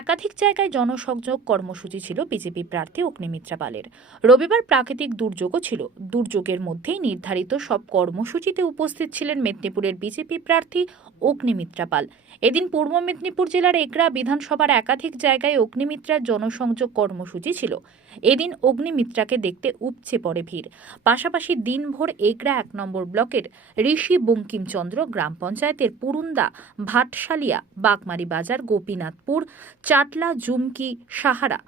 একাধিক জায়গায় জনসংযোগ কর্মসূচি ছিল বিজেপি প্রার্থী অগ্নিমিত্রা পালের। রবিবার প্রাকৃতিক দুর্যোগও ছিল। দুর্যোগের মধ্যেই নির্ধারিত সব কর্মসূচিতে উপস্থিত ছিলেন মেদিনীপুরের বিজেপি প্রার্থী অগ্নিমিত্রা পাল। এদিন পূর্ব মেদিনীপুর জেলার এগরা বিধানসভার একাধিক জায়গায় অগ্নিমিত্রার জনসংযোগ কর্মসূচি ছিল। এদিন অগ্নিমিত্রাকে দেখতে উপচে পড়ে ভিড়। পাশাপাশি দিনভর এগরা 1 নম্বর ব্লকের ঋষি বঙ্কিমচন্দ্র গ্রাম পঞ্চায়েতের পুরুন্দা, ভাটশালিয়া, বাগমারি বাজার, গোপীনাথপুর, চাটলা, জুমকি, সাহারা,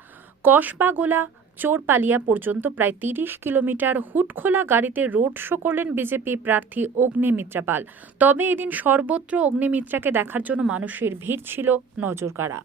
কসবাগোলা, চোরপালিয়া পর্যন্ত প্রায় 30 কিলোমিটার হুটখোলা গাড়িতে রোড শো করলেন বিজেপি প্রার্থী অগ্নিমিত্রা পাল। তবে এদিন সর্বত্র অগ্নিমিত্রাকে দেখার জন্য মানুষের ভিড় ছিল নজরকাড়া।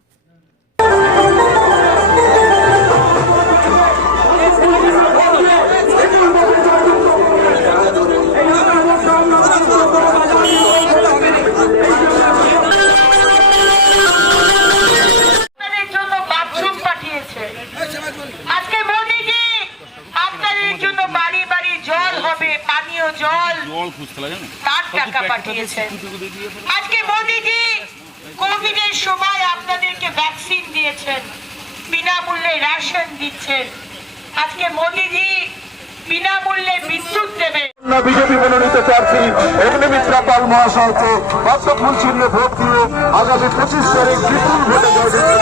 টাকা পাঠিয়েছেন। আজকে মোদিজি কোভিডের সময় আপনাদেরকে ভ্যাকসিন দিয়েছেন, বিনামূল্যে রেশন দিচ্ছেন। আজকে মোদিজি বিনামূল্যে বিদ্যুৎ দেবে। বিজেপি মনোনীত প্রার্থী অগ্নিমিত্রা পাল মহাশয়কে ফুল চিহ্নে ভোট দিয়ে আগামী 25 তারিখ বিপুল ভোটে জয় দিতে